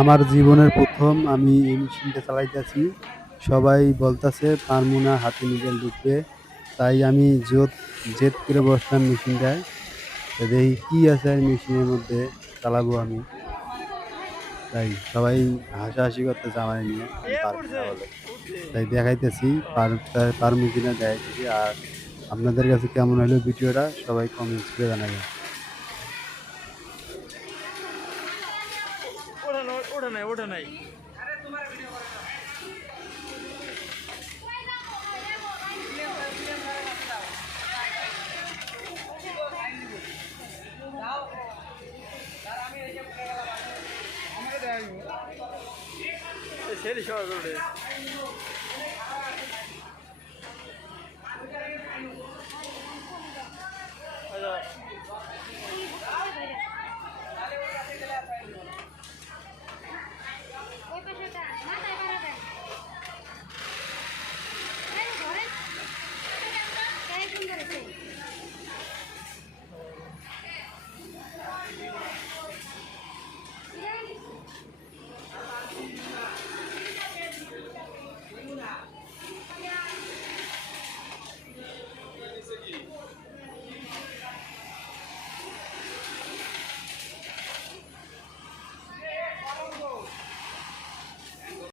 আমার জীবনের ১ম আমি এই মেশিনটা চালাইতেছি। সবাই বলতাছে পারমু না, হাতে নিডেল ঢুকবে। তাই আমি জেদ করে বসলাম মেশিনটায়। তো দেখি কি আছে আর মেশিনের মধ্যে, চালাবো আমি। তাই সবাই হাসাহাসি করতেছে আমারে নিয়ে, আমি পারবো না বলে। তাই দেখাইতেছি পারমু কিনা দেখাইতেছি। আর আপনাদের কাছে কেমন হলো ভিডিওটা সবাই কমেন্টস করে জানাবেন। ওঠা নাই ওঠা নাই। সেরি সহজ ওঠে।